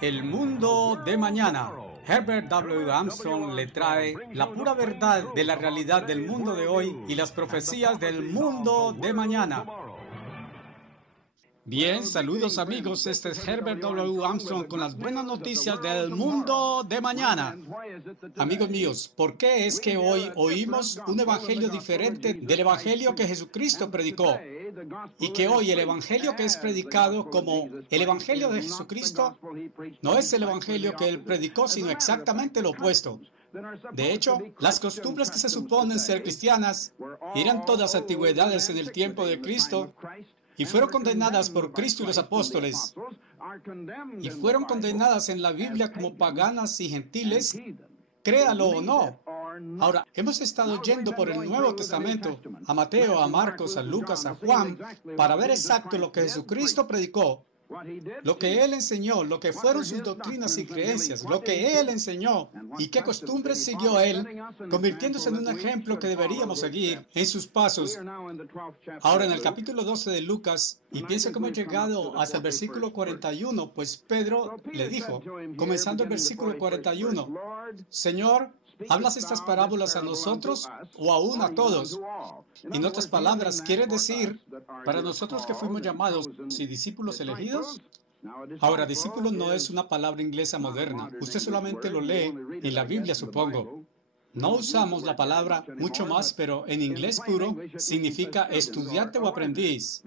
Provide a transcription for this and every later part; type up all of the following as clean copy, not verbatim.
El mundo de mañana. Herbert W. Armstrong le trae la pura verdad de la realidad del mundo de hoy y las profecías del mundo de mañana. Bien, saludos amigos, este es Herbert W. Armstrong con las buenas noticias del mundo de mañana. Amigos míos, ¿por qué es que hoy oímos un evangelio diferente del evangelio que Jesucristo predicó? Y que hoy el evangelio que es predicado como el evangelio de Jesucristo no es el evangelio que él predicó, sino exactamente lo opuesto. De hecho, las costumbres que se suponen ser cristianas eran todas antigüedades en el tiempo de Cristo y fueron condenadas por Cristo y los apóstoles, y fueron condenadas en la Biblia como paganas y gentiles, créalo o no. Ahora, hemos estado yendo por el Nuevo Testamento, a Mateo, a Marcos, a Lucas, a Juan, para ver exacto lo que Jesucristo predicó, lo que Él enseñó, lo que fueron sus doctrinas y creencias, lo que Él enseñó y qué costumbres siguió Él, convirtiéndose en un ejemplo que deberíamos seguir en sus pasos. Ahora en el capítulo 12 de Lucas, y piensa cómo he llegado hasta el versículo 41, pues Pedro le dijo, comenzando el versículo 41, Señor, ¿hablas estas parábolas a nosotros o aún a todos? En otras palabras, ¿quiere decir para nosotros que fuimos llamados y discípulos elegidos? Ahora, discípulo no es una palabra inglesa moderna. Usted solamente lo lee en la Biblia, supongo. No usamos la palabra mucho más, pero en inglés puro significa estudiante o aprendiz.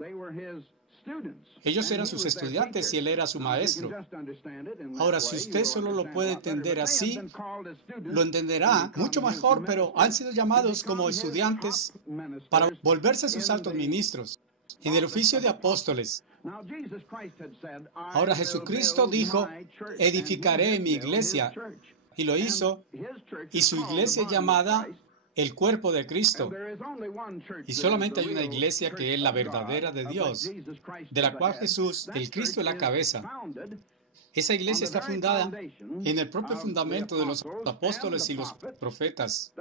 Ellos eran sus estudiantes y él era su maestro. Ahora, si usted solo lo puede entender así, lo entenderá mucho mejor, pero han sido llamados como estudiantes para volverse sus altos ministros en el oficio de apóstoles. Ahora, Jesucristo dijo, edificaré mi iglesia, y lo hizo, y su iglesia llamada el cuerpo de Cristo. Y solamente hay una iglesia que es la verdadera de Dios, de la cual Jesús, el Cristo, es la cabeza. Esa iglesia está fundada en el propio fundamento de los apóstoles y los profetas.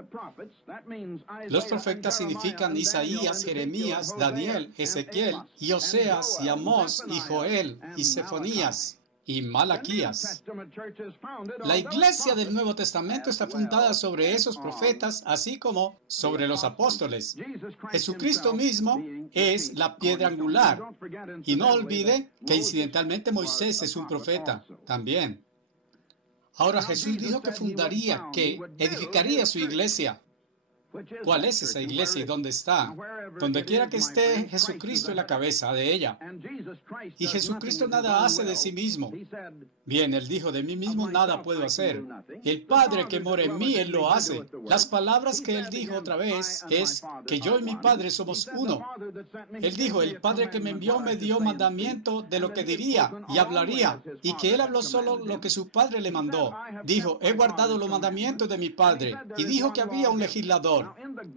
Los profetas significan Isaías, Jeremías, Daniel, Ezequiel, y Oseas, y Amós, y Joel, y Sefonías, y Malaquías. La iglesia del Nuevo Testamento está fundada sobre esos profetas, así como sobre los apóstoles. Jesucristo mismo es la piedra angular. Y no olvide que incidentalmente Moisés es un profeta también. Ahora Jesús dijo que fundaría, que edificaría su iglesia. ¿Cuál es esa iglesia y dónde está? Donde quiera que esté, Jesucristo es la cabeza de ella. Y Jesucristo nada hace de sí mismo. Bien, Él dijo, de mí mismo nada puedo hacer. El Padre que mora en mí, Él lo hace. Las palabras que Él dijo otra vez es que yo y mi Padre somos uno. Él dijo, el Padre que me envió me dio mandamiento de lo que diría y hablaría, y que Él habló solo lo que su Padre le mandó. Dijo, he guardado los mandamientos de mi Padre. Y dijo que había un legislador.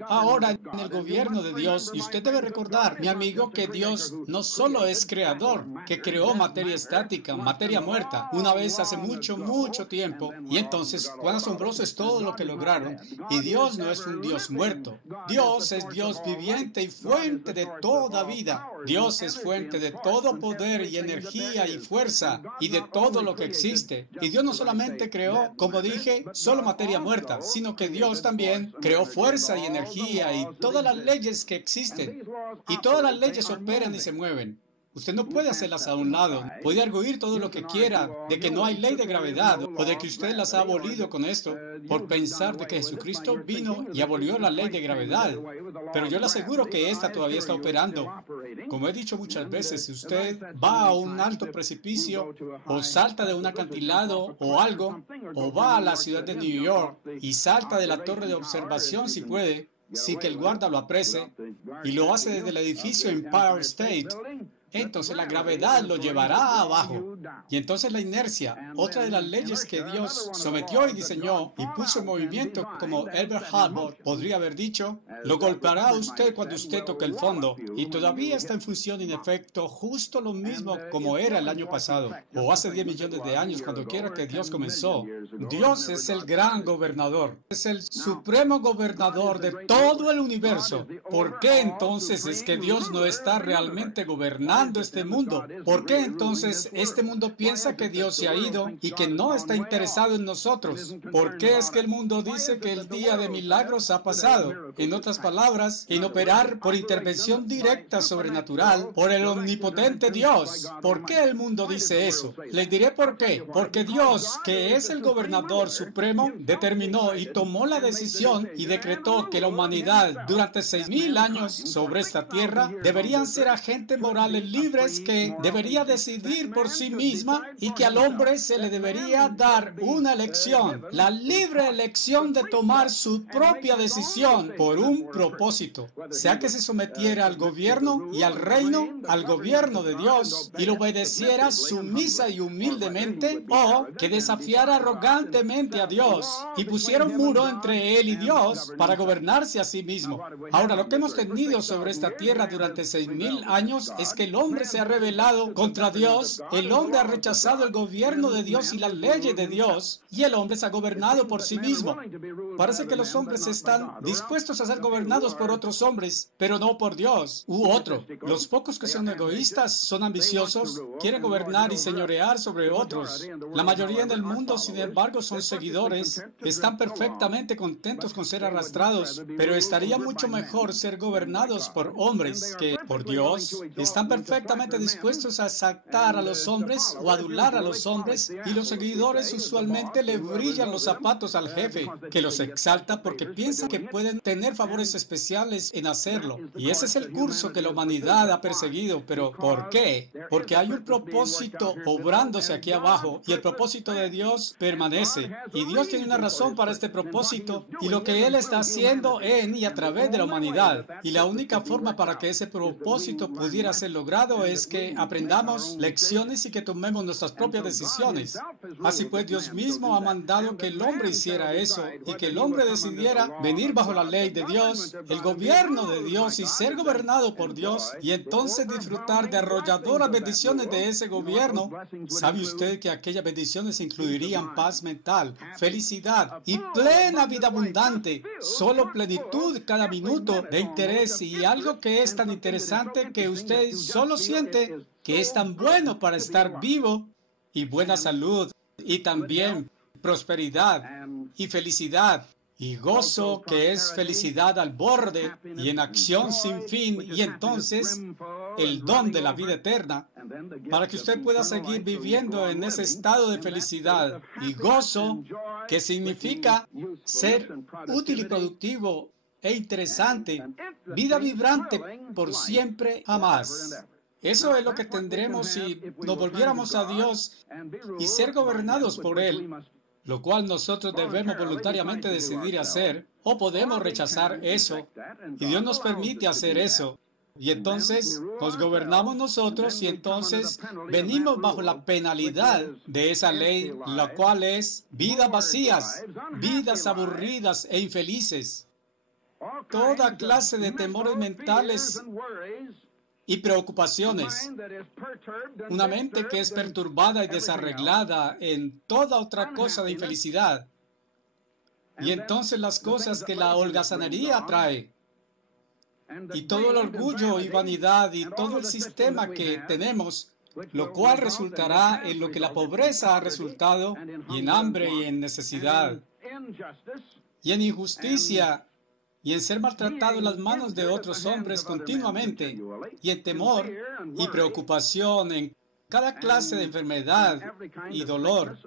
Ahora en el gobierno de Dios, y usted debe recordar, mi amigo, que Dios no solo es creador, que creó materia estática, materia muerta, una vez hace mucho, mucho tiempo, y entonces cuán asombroso es todo lo que lograron, y Dios no es un Dios muerto, Dios es Dios viviente y fuente de toda vida, Dios es fuente de todo poder y energía y fuerza, y de todo lo que existe, y Dios no solamente creó, como dije, solo materia muerta, sino que Dios también creó fuerza y energía y todas las leyes que existen. Y todas las leyes operan y se mueven. Usted no puede hacerlas a un lado. Puede arguir todo lo que quiera de que no hay ley de gravedad o de que usted las ha abolido con esto por pensar de que Jesucristo vino y abolió la ley de gravedad. Pero yo le aseguro que esta todavía está operando. Como he dicho muchas veces, si usted va a un alto precipicio o salta de un acantilado o algo, o va a la ciudad de New York y salta de la torre de observación si puede, sin que el guarda lo aprese, y lo hace desde el edificio Empire State, entonces la gravedad lo llevará abajo. Y entonces la inercia, otra de las leyes que Dios sometió y diseñó y puso en movimiento, como Albert Hubbard podría haber dicho, Lo golpeará a usted cuando usted toque el fondo, y todavía está en función y en efecto justo lo mismo como era el año pasado, o hace 10 millones de años, cuando quiera que Dios comenzó. Dios es el gran gobernador, es el supremo gobernador de todo el universo. ¿Por qué entonces es que Dios no está realmente gobernando este mundo? ¿Por qué entonces este mundo piensa que Dios se ha ido y que no está interesado en nosotros? ¿Por qué es que el mundo dice que el día de milagros ha pasado? En otras palabras, en operar por intervención directa sobrenatural por el omnipotente Dios. ¿Por qué el mundo dice eso? Les diré por qué. Porque Dios, que es el gobernador supremo, determinó y tomó la decisión y decretó que la humanidad durante 6,000 años sobre esta tierra deberían ser agentes morales libres que debería decidir por sí misma y que al hombre se le debería dar una elección, la libre elección de tomar su propia decisión por un propósito, sea que se sometiera al gobierno y al reino, al gobierno de Dios, y lo obedeciera sumisa y humildemente, o que desafiara arrogantemente a Dios y pusiera un muro entre él y Dios para gobernarse a sí mismo. Ahora, lo que hemos tenido sobre esta tierra durante 6,000 años es que el hombre se ha rebelado contra Dios, el hombre ha rechazado el gobierno de Dios y las leyes de Dios, y el hombre se ha gobernado por sí mismo. Parece que los hombres están dispuestos a ser gobernados por otros hombres, pero no por Dios u otro. Los pocos que son egoístas, son ambiciosos, quieren gobernar y señorear sobre otros. La mayoría del mundo, sin embargo, son seguidores, están perfectamente contentos con ser arrastrados, pero estaría mucho mejor ser gobernados por hombres que por Dios. Están perfectamente dispuestos a exaltar a los hombres o adular a los hombres, y los seguidores usualmente le brillan los zapatos al jefe, que los exalta porque piensan que pueden tener favores especiales en hacerlo. Y ese es el curso que la humanidad ha perseguido. ¿Pero por qué? Porque hay un propósito obrándose aquí abajo, y el propósito de Dios permanece. Y Dios tiene una razón para este propósito, y lo que Él está haciendo en y a través de la humanidad. Y la única forma para que ese propósito pudiera ser logrado es que aprendamos lecciones y que tomemos nuestras propias decisiones. Así pues, Dios mismo ha mandado que el hombre hiciera eso, y que el hombre decidiera venir bajo la ley de Dios, el gobierno de Dios, y ser gobernado por Dios, y entonces disfrutar de arrolladoras bendiciones de ese gobierno. ¿Sabe usted que aquellas bendiciones incluirían paz mental, felicidad y plena vida abundante, solo plenitud cada minuto de interés, y algo que es tan interesante que usted solo siente que es tan bueno para estar vivo, y buena salud, y también prosperidad y felicidad, y gozo, que es felicidad al borde y en acción sin fin, y entonces el don de la vida eterna, para que usted pueda seguir viviendo en ese estado de felicidad y gozo, que significa ser útil y productivo e interesante, vida vibrante por siempre jamás. Eso es lo que tendremos si nos volviéramos a Dios y ser gobernados por Él, lo cual nosotros debemos voluntariamente decidir hacer, o podemos rechazar eso, y Dios nos permite hacer eso. Y entonces nos gobernamos nosotros, y entonces venimos bajo la penalidad de esa ley, la cual es vidas vacías, vidas aburridas e infelices, toda clase de temores mentales y preocupaciones, una mente que es perturbada y desarreglada en toda otra cosa de infelicidad, y entonces las cosas que la holgazanería trae, y todo el orgullo y vanidad y todo el sistema que tenemos, lo cual resultará en lo que la pobreza ha resultado, y en hambre y en necesidad, y en injusticia, y en ser maltratado en las manos de otros hombres continuamente, y en temor y preocupación, en cada clase de enfermedad y dolor,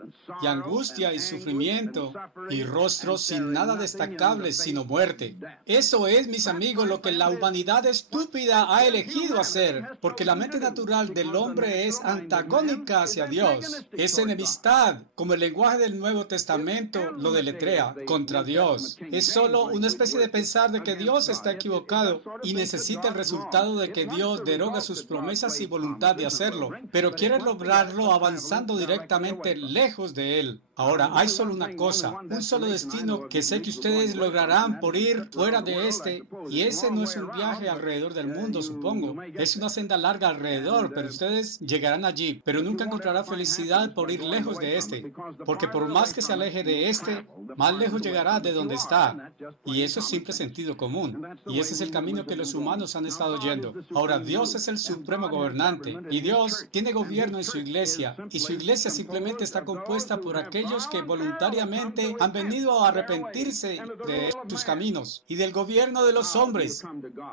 y angustia y sufrimiento, y rostros sin nada destacable sino muerte. Eso es, mis amigos, lo que la humanidad estúpida ha elegido hacer, porque la mente natural del hombre es antagónica hacia Dios, es enemistad, como el lenguaje del Nuevo Testamento lo deletrea, contra Dios. Es solo una especie de pensar de que Dios está equivocado y necesita el resultado de que Dios deroga sus promesas y voluntad de hacerlo, pero quiere lograrlo avanzando directamente lejos de Él. Ahora, hay solo una cosa, un solo destino que sé que ustedes lograrán por ir fuera de este, y ese no es un viaje alrededor del mundo, supongo. Es una senda larga alrededor, pero ustedes llegarán allí, pero nunca encontrará felicidad por ir lejos de este, porque por más que se aleje de este, más lejos llegará de donde está. Y eso es simple sentido común. Y ese es el camino que los humanos han estado yendo. Ahora, Dios es el supremo gobernante, y Dios tiene gobierno en su iglesia, y su iglesia simplemente está compuesta por aquellos que voluntariamente han venido a arrepentirse de sus caminos y del gobierno de los hombres.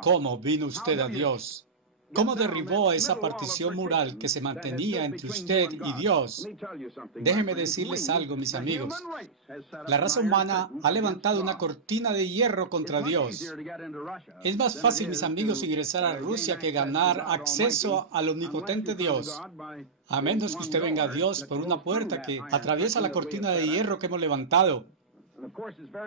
¿Cómo vino usted a Dios? ¿Cómo derribó esa partición moral que se mantenía entre usted y Dios? Déjenme decirles algo, mis amigos. La raza humana ha levantado una cortina de hierro contra Dios. Es más fácil, mis amigos, ingresar a Rusia que ganar acceso al omnipotente Dios. A menos que usted venga a Dios por una puerta que atraviesa la cortina de hierro que hemos levantado.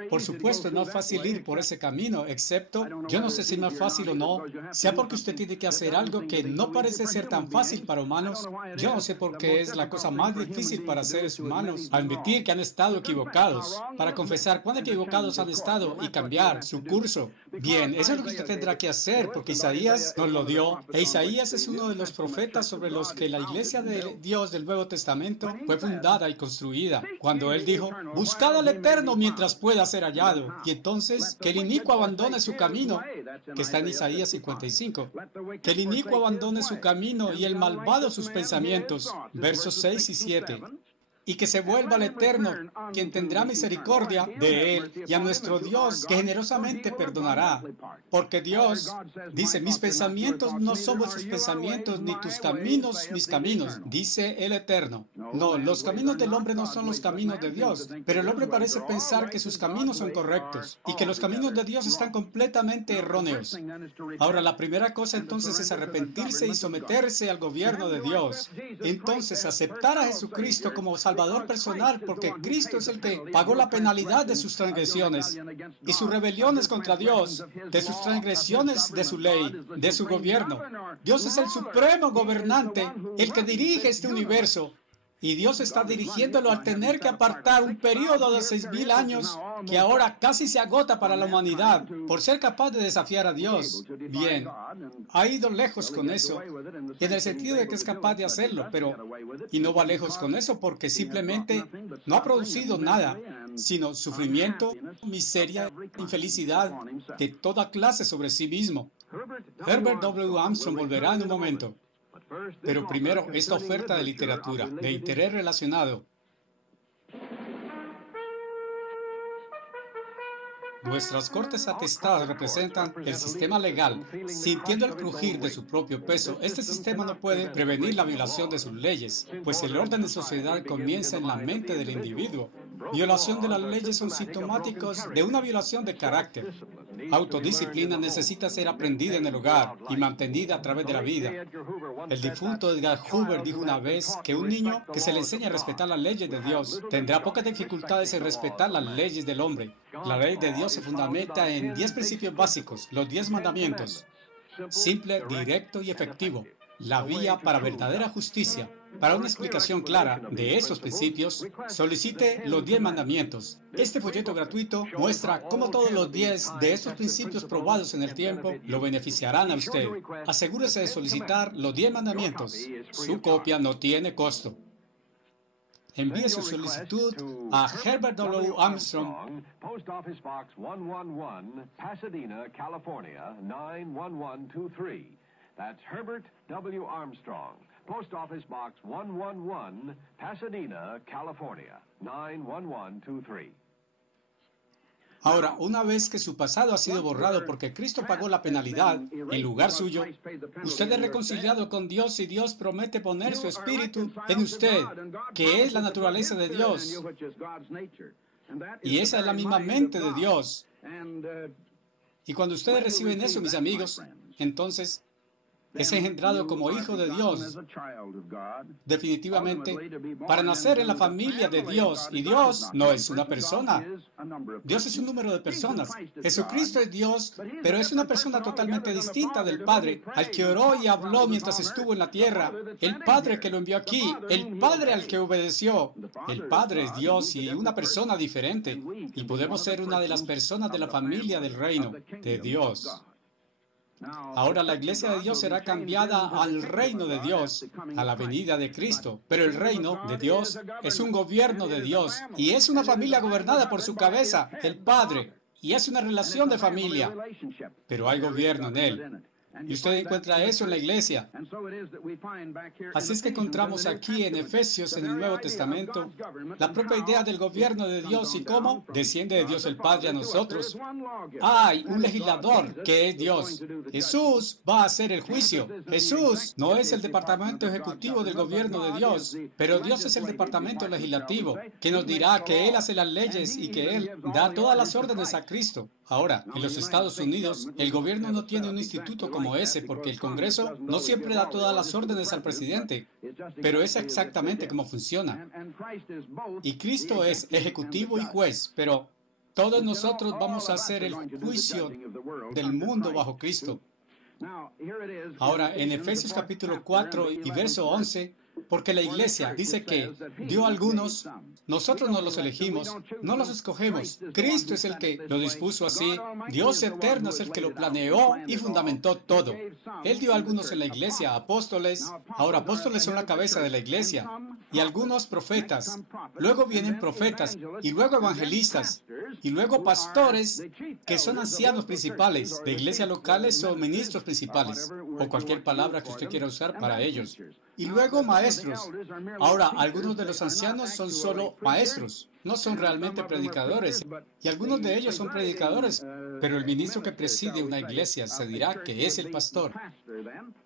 Por supuesto, es más fácil ir por ese camino, excepto, yo no sé si es más fácil o no, sea porque usted tiene que hacer algo que no parece ser tan fácil para humanos. Yo no sé por qué es la cosa más difícil para seres humanos, admitir que han estado equivocados, para confesar cuán equivocados han estado y cambiar su curso. Bien, eso es lo que usted tendrá que hacer, porque Isaías nos lo dio, e Isaías es uno de los profetas sobre los que la iglesia de Dios del Nuevo Testamento fue fundada y construida, cuando él dijo, buscad al Eterno mientras pueda ser hallado, y entonces que el inicuo abandone su camino, que está en Isaías 55, que el inicuo abandone su camino y el malvado sus pensamientos, versos 6 y 7. Y que se vuelva al Eterno, quien tendrá misericordia de él, y a nuestro Dios, que generosamente perdonará. Porque Dios dice, mis pensamientos no son vuestros pensamientos, ni tus caminos mis caminos, dice el Eterno. No, los caminos del hombre no son los caminos de Dios, pero el hombre parece pensar que sus caminos son correctos, y que los caminos de Dios están completamente erróneos. Ahora, la primera cosa entonces es arrepentirse y someterse al gobierno de Dios. Entonces, aceptar a Jesucristo como Salvador personal, porque Cristo es el que pagó la penalidad de sus transgresiones y sus rebeliones contra Dios, de sus transgresiones de su ley, de su gobierno. Dios es el supremo gobernante, el que dirige este universo. Y Dios está dirigiéndolo al tener que apartar un periodo de 6,000 años que ahora casi se agota para la humanidad por ser capaz de desafiar a Dios. Bien, ha ido lejos con eso, en el sentido de que es capaz de hacerlo, y no va lejos con eso porque simplemente no ha producido nada, sino sufrimiento, miseria, infelicidad de toda clase sobre sí mismo. Herbert W. Armstrong volverá en un momento. Pero primero, esta oferta de literatura, de interés relacionado. Nuestras cortes atestadas representan el sistema legal, sintiendo el crujir de su propio peso. Este sistema no puede prevenir la violación de sus leyes, pues el orden de sociedad comienza en la mente del individuo. Violación de las leyes son sintomáticos de una violación de carácter. Autodisciplina necesita ser aprendida en el hogar y mantenida a través de la vida. El difunto Edgar Hoover dijo una vez que un niño que se le enseña a respetar las leyes de Dios tendrá pocas dificultades en respetar las leyes del hombre. La ley de Dios se fundamenta en 10 principios básicos, los 10 mandamientos. Simple, directo y efectivo. La vía para verdadera justicia. Para una explicación clara de estos principios, solicite los 10 mandamientos. Este folleto gratuito muestra cómo todos los 10 de estos principios probados en el tiempo lo beneficiarán a usted. Asegúrese de solicitar los 10 mandamientos. Su copia no tiene costo. Envíe su solicitud a Herbert W. Armstrong, Post Office Box 111, Pasadena, California, 91123. That's Herbert W. Armstrong, Post Office Box 111, Pasadena, California, 91123. Ahora, una vez que su pasado ha sido borrado porque Cristo pagó la penalidad en lugar suyo, usted es reconciliado con Dios y Dios promete poner su espíritu en usted, que es la naturaleza de Dios. Y esa es la misma mente de Dios. Y cuando ustedes reciben eso, mis amigos, entonces es engendrado como hijo de Dios, definitivamente, para nacer en la familia de Dios. Y Dios no es una persona. Dios es un número de personas. Jesucristo es Dios, pero es una persona totalmente distinta del Padre, al que oró y habló mientras estuvo en la tierra, el Padre que lo envió aquí, el Padre al que obedeció. El Padre es Dios y una persona diferente, y podemos ser una de las personas de la familia del reino de Dios. Ahora la iglesia de Dios será cambiada al reino de Dios, a la venida de Cristo. Pero el reino de Dios es un gobierno de Dios y es una familia gobernada por su cabeza, el Padre, y es una relación de familia. Pero hay gobierno en él. Y usted encuentra eso en la iglesia. Así es que encontramos aquí en Efesios, en el Nuevo Testamento, la propia idea del gobierno de Dios y cómo desciende de Dios el Padre a nosotros. Hay un legislador que es Dios. Jesús va a hacer el juicio. Jesús no es el departamento ejecutivo del gobierno de Dios, pero Dios es el departamento legislativo, que nos dirá que Él hace las leyes y que Él da todas las órdenes a Cristo. Ahora, en los Estados Unidos, el gobierno no tiene un instituto como ese, porque el Congreso no siempre da todas las órdenes al presidente, pero es exactamente cómo funciona. Y Cristo es ejecutivo y juez, pero todos nosotros vamos a hacer el juicio del mundo bajo Cristo. Ahora, en Efesios capítulo 4 y verso 11, porque la iglesia dice que dio a algunos, nosotros no los elegimos, no los escogemos. Cristo es el que lo dispuso así. Dios eterno es el que lo planeó y fundamentó todo. Él dio a algunos en la iglesia, apóstoles. Ahora, apóstoles son la cabeza de la iglesia. Y algunos profetas. Luego vienen profetas y luego evangelistas. Y luego pastores, que son ancianos principales de iglesias locales o ministros principales, o cualquier palabra que usted quiera usar para ellos. Y luego maestros. Ahora, algunos de los ancianos son solo maestros, no son realmente predicadores. Y algunos de ellos son predicadores, pero el ministro que preside una iglesia se dirá que es el pastor.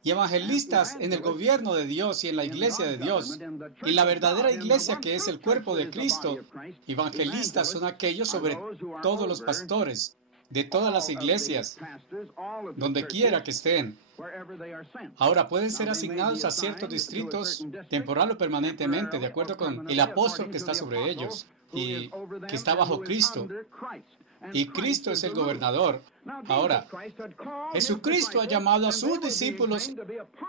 Y evangelistas en el gobierno de Dios y en la iglesia de Dios. Y la verdadera iglesia que es el cuerpo de Cristo. Evangelistas son aquellos sobre todos los pastores de todas las iglesias, donde quiera que estén. Ahora, pueden ser asignados a ciertos distritos temporal o permanentemente, de acuerdo con el apóstol que está sobre ellos y que está bajo Cristo. Y Cristo es el gobernador. Ahora, Jesucristo ha llamado a sus discípulos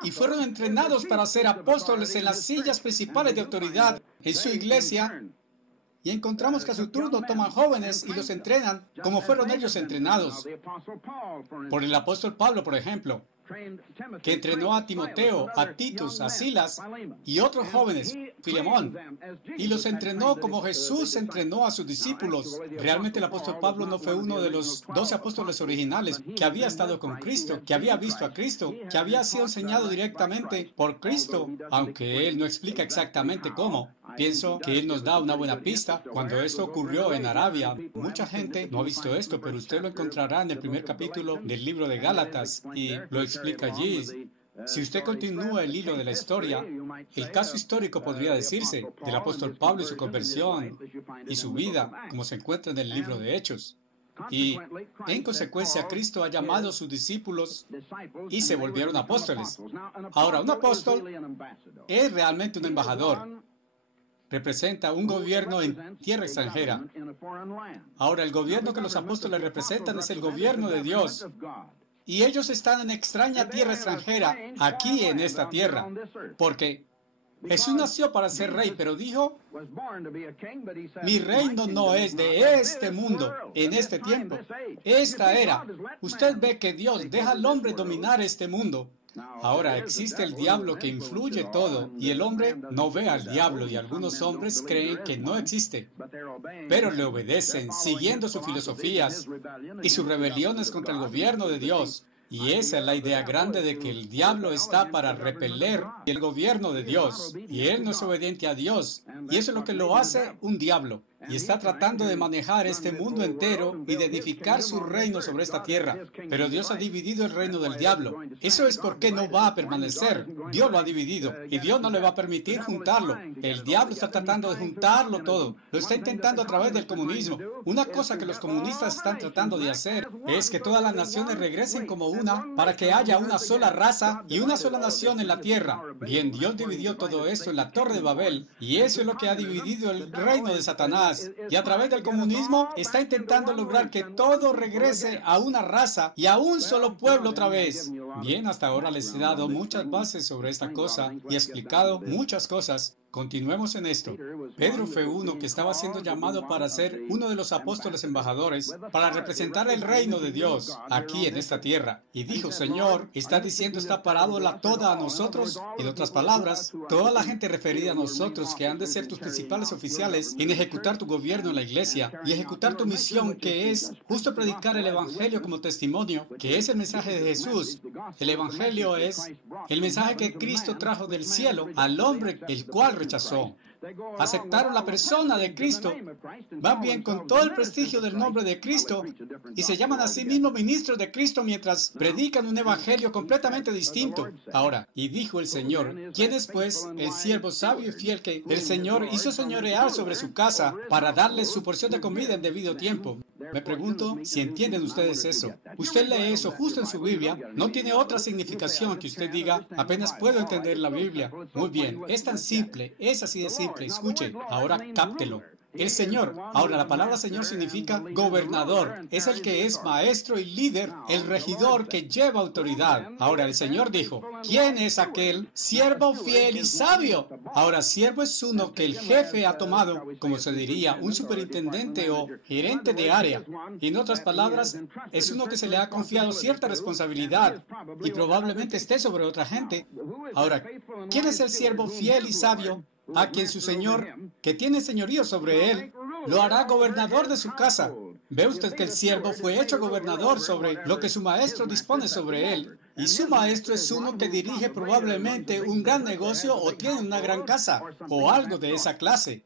y fueron entrenados para ser apóstoles en las sillas principales de autoridad en su iglesia. Y encontramos que a su turno toman jóvenes y los entrenan como fueron ellos entrenados. Por el apóstol Pablo, por ejemplo, que entrenó a Timoteo, a Titus, a Silas y otros jóvenes, Filemón, y los entrenó como Jesús entrenó a sus discípulos. Realmente el apóstol Pablo no fue uno de los 12 apóstoles originales que había estado con Cristo, que había visto a Cristo, que había sido enseñado directamente por Cristo, aunque él no explica exactamente cómo. Pienso que él nos da una buena pista. Cuando esto ocurrió en Arabia, mucha gente no ha visto esto, pero usted lo encontrará en el primer capítulo del libro de Gálatas y lo explica allí. Si usted continúa el hilo de la historia, el caso histórico podría decirse del apóstol Pablo y su conversión y su vida, como se encuentra en el libro de Hechos. Y, en consecuencia, Cristo ha llamado a sus discípulos y se volvieron apóstoles. Ahora, un apóstol es realmente un embajador. Representa un gobierno en tierra extranjera. Ahora, el gobierno que los apóstoles representan es el gobierno de Dios. Y ellos están en extraña tierra extranjera, aquí en esta tierra. Porque Jesús nació para ser rey, pero dijo, mi reino no es de este mundo, en este tiempo, esta era. Usted ve que Dios deja al hombre dominar este mundo. Ahora, existe el diablo que influye todo, y el hombre no ve al diablo, y algunos hombres creen que no existe, pero le obedecen, siguiendo sus filosofías y sus rebeliones contra el gobierno de Dios. Y esa es la idea grande de que el diablo está para repeler el gobierno de Dios, y él no es obediente a Dios, y eso es lo que lo hace un diablo. y está tratando de manejar este mundo entero y de edificar su reino sobre esta tierra. Pero Dios ha dividido el reino del diablo. Eso es porque no va a permanecer. Dios lo ha dividido y Dios no le va a permitir juntarlo. El diablo está tratando de juntarlo todo. Lo está intentando a través del comunismo. Una cosa que los comunistas están tratando de hacer es que todas las naciones regresen como una para que haya una sola raza y una sola nación en la tierra. Bien, Dios dividió todo esto en la Torre de Babel y eso es lo que ha dividido el reino de Satanás. Y a través del comunismo está intentando lograr que todo regrese a una raza y a un solo pueblo otra vez. Bien, hasta ahora les he dado muchas bases sobre esta cosa y he explicado muchas cosas. Continuemos en esto. Pedro fue uno que estaba siendo llamado para ser uno de los apóstoles embajadores, para representar el reino de Dios aquí en esta tierra. Y dijo, Señor, ¿está diciendo esta parábola toda a nosotros? En otras palabras, toda la gente referida a nosotros que han de ser tus principales oficiales en ejecutar tu gobierno en la iglesia y ejecutar tu misión, que es justo predicar el Evangelio como testimonio, que es el mensaje de Jesús. El Evangelio es el mensaje que Cristo trajo del cielo al hombre, el cual rechazó. Aceptaron la persona de Cristo, van bien con todo el prestigio del nombre de Cristo y se llaman a sí mismos ministros de Cristo mientras predican un evangelio completamente distinto. Ahora, y dijo el Señor, ¿quién es pues el siervo sabio y fiel que el Señor hizo señorear sobre su casa para darle su porción de comida en debido tiempo? Me pregunto si entienden ustedes eso. Usted lee eso justo en su Biblia, no tiene otra significación que usted diga, apenas puedo entender la Biblia. Muy bien, es tan simple, es así de simple. Escuche, ahora cáptelo. El Señor. Ahora, la palabra Señor significa gobernador. Es el que es maestro y líder, el regidor que lleva autoridad. Ahora, el Señor dijo, ¿quién es aquel siervo fiel y sabio? Ahora, siervo es uno que el jefe ha tomado, como se diría, un superintendente o gerente de área. En otras palabras, es uno que se le ha confiado cierta responsabilidad y probablemente esté sobre otra gente. Ahora, ¿quién es el siervo fiel y sabio? A quien su Señor, que tiene señorío sobre él, lo hará gobernador de su casa. Ve usted que el siervo fue hecho gobernador sobre lo que su maestro dispone sobre él. Y su maestro es uno que dirige probablemente un gran negocio o tiene una gran casa, o algo de esa clase.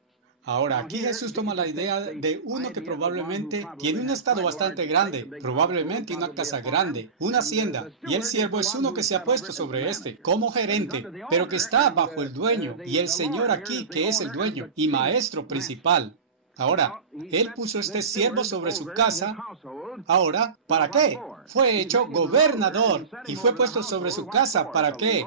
Ahora, aquí Jesús toma la idea de uno que probablemente tiene un estado bastante grande, probablemente una casa grande, una hacienda, y el siervo es uno que se ha puesto sobre este, como gerente, pero que está bajo el dueño, y el Señor aquí, que es el dueño y maestro principal. Ahora, Él puso este siervo sobre su casa. Ahora, ¿para qué? Fue hecho gobernador y fue puesto sobre su casa. ¿Para qué?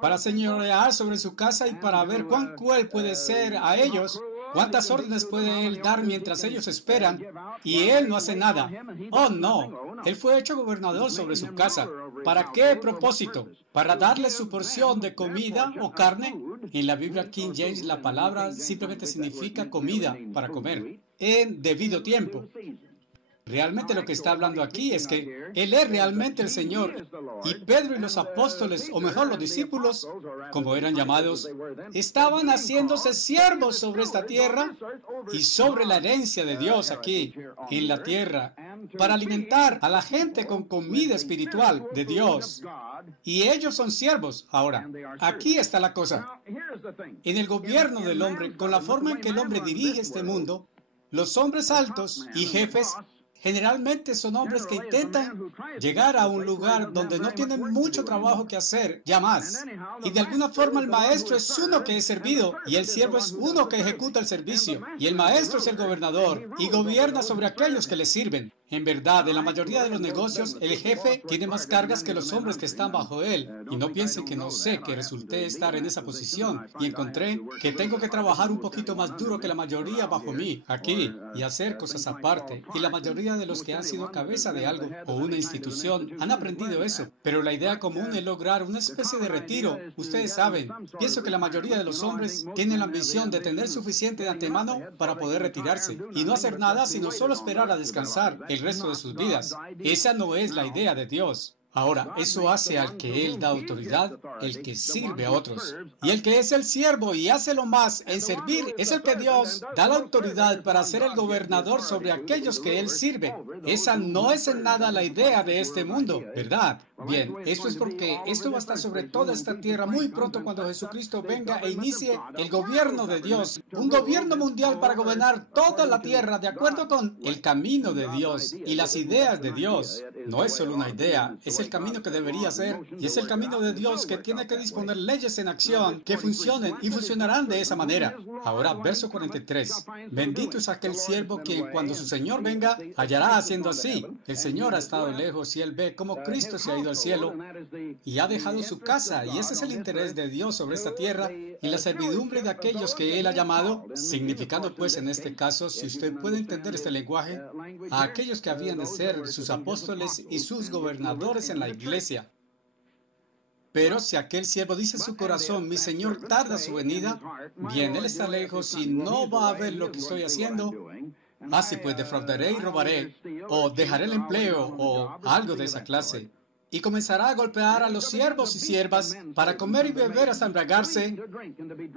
Para señorear sobre su casa y para ver cuán cruel puede ser a ellos. ¿Cuántas órdenes puede Él dar mientras ellos esperan? Y Él no hace nada. Oh, no. Él fue hecho gobernador sobre su casa. ¿Para qué propósito? ¿Para darle su porción de comida o carne? En la Biblia King James la palabra simplemente significa comida, para comer, en debido tiempo. Realmente lo que está hablando aquí es que Él es realmente el Señor. Y Pedro y los apóstoles, o mejor los discípulos, como eran llamados, estaban haciéndose siervos sobre esta tierra y sobre la herencia de Dios aquí, en la tierra, para alimentar a la gente con comida espiritual de Dios. Y ellos son siervos. Ahora, aquí está la cosa. En el gobierno del hombre, con la forma en que el hombre dirige este mundo, los hombres altos y jefes generalmente son hombres que intentan llegar a un lugar donde no tienen mucho trabajo que hacer, ya más. Y de alguna forma el maestro es uno que es servido y el siervo es uno que ejecuta el servicio. Y el maestro es el gobernador y gobierna sobre aquellos que le sirven. En verdad, en la mayoría de los negocios, el jefe tiene más cargas que los hombres que están bajo él. Y no piensen que no sé que resulté estar en esa posición. Y encontré que tengo que trabajar un poquito más duro que la mayoría bajo mí, aquí, y hacer cosas aparte. Y la mayoría de los que han sido cabeza de algo o una institución han aprendido eso. Pero la idea común es lograr una especie de retiro. Ustedes saben, pienso que la mayoría de los hombres tienen la ambición de tener suficiente de antemano para poder retirarse y no hacer nada sino solo esperar a descansar el resto de sus vidas. Esa no es la idea de Dios. Ahora, eso hace al que Él da autoridad, el que sirve a otros. Y el que es el siervo y hace lo más en servir es el que Dios da la autoridad para ser el gobernador sobre aquellos que Él sirve. Esa no es en nada la idea de este mundo, ¿verdad? Bien, esto es porque esto va a estar sobre toda esta tierra muy pronto cuando Jesucristo venga e inicie el gobierno de Dios, un gobierno mundial para gobernar toda la tierra de acuerdo con el camino de Dios y las ideas de Dios. No es solo una idea, es el camino que debería ser y es el camino de Dios que tiene que disponer leyes en acción que funcionen y funcionarán de esa manera. Ahora, verso 43. Bendito es aquel siervo quien cuando su Señor venga hallará haciendo así. El Señor ha estado lejos y él ve cómo Cristo se ha ido al cielo y ha dejado su casa, y ese es el interés de Dios sobre esta tierra y la servidumbre de aquellos que Él ha llamado, significando pues en este caso, si usted puede entender este lenguaje, a aquellos que habían de ser sus apóstoles y sus gobernadores en la iglesia. Pero si aquel siervo dice en su corazón, mi Señor tarda su venida, bien, Él está lejos y no va a ver lo que estoy haciendo, así pues defraudaré y robaré, o dejaré el empleo, o algo de esa clase. Y comenzará a golpear a los siervos y siervas para comer y beber hasta embriagarse,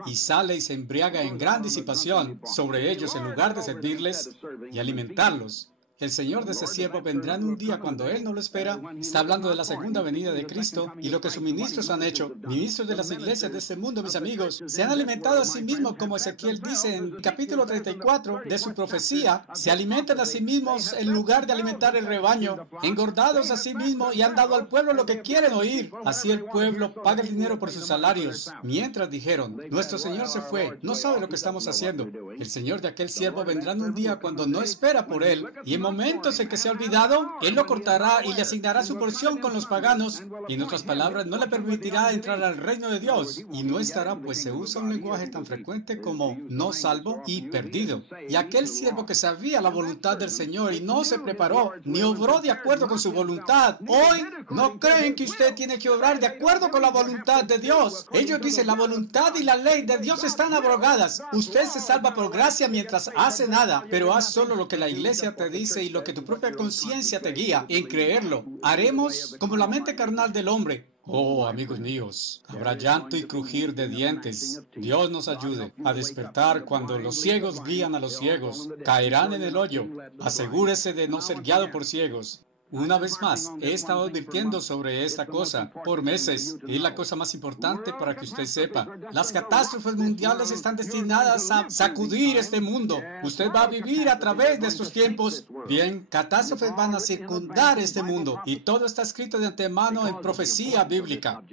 y sale y se embriaga en gran disipación sobre ellos en lugar de servirles y alimentarlos. El Señor de ese siervo vendrá en un día cuando Él no lo espera. Está hablando de la segunda venida de Cristo y lo que sus ministros han hecho. Ministros de las iglesias de este mundo, mis amigos, se han alimentado a sí mismos, como Ezequiel dice en el capítulo 34 de su profecía. Se alimentan a sí mismos en lugar de alimentar el rebaño. Engordados a sí mismos y han dado al pueblo lo que quieren oír. Así el pueblo paga el dinero por sus salarios. Mientras dijeron, nuestro Señor se fue, no sabe lo que estamos haciendo. El Señor de aquel siervo vendrá en un día cuando no espera por él y en momentos en que se ha olvidado, Él lo cortará y le asignará su porción con los paganos, y en otras palabras, no le permitirá entrar al reino de Dios, y no estará, pues se usa un lenguaje tan frecuente como no salvo y perdido. Y aquel siervo que sabía la voluntad del Señor y no se preparó, ni obró de acuerdo con su voluntad, hoy no creen que usted tiene que obrar de acuerdo con la voluntad de Dios. Ellos dicen, la voluntad y la ley de Dios están abrogadas. Usted se salva por gracia mientras hace nada, pero haz solo lo que la iglesia te dice y lo que tu propia conciencia te guía en creerlo. Haremos como la mente carnal del hombre. Oh, amigos míos, habrá llanto y crujir de dientes. Dios nos ayude a despertar cuando los ciegos guían a los ciegos. Caerán en el hoyo. Asegúrese de no ser guiado por ciegos. Una vez más, he estado advirtiendo sobre esta cosa por meses. Es la cosa más importante para que usted sepa. Las catástrofes mundiales están destinadas a sacudir este mundo. Usted va a vivir a través de estos tiempos. Bien, catástrofes van a circundar este mundo. Y todo está escrito de antemano en profecía bíblica.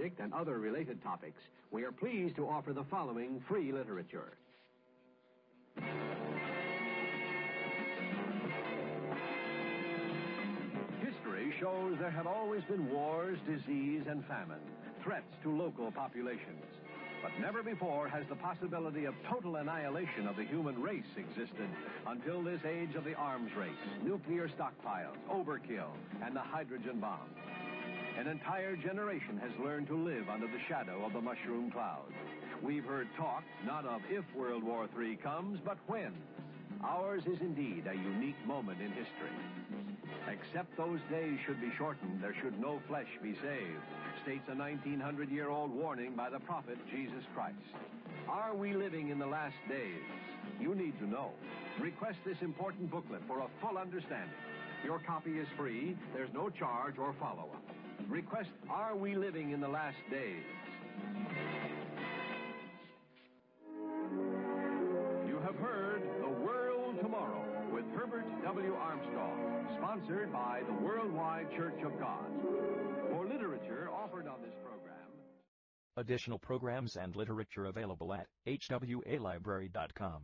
Shows there have always been wars, disease, and famine, threats to local populations. But never before has the possibility of total annihilation of the human race existed until this age of the arms race, nuclear stockpiles, overkill, and the hydrogen bomb. An entire generation has learned to live under the shadow of the mushroom cloud. We've heard talk not of if World War III comes, but when. Ours is indeed a unique moment in history. Except those days should be shortened, there should no flesh be saved, states a 1900-year-old warning by the prophet Jesus Christ. Are we living in the last days? You need to know. Request this important booklet for a full understanding. Your copy is free. There's no charge or follow-up. Request, Are We Living in the Last Days? You have heard The World Tomorrow with Herbert W. Armstrong, sponsored by the Worldwide Church of God. For literature offered on this program. Additional programs and literature available at hwalibrary.com.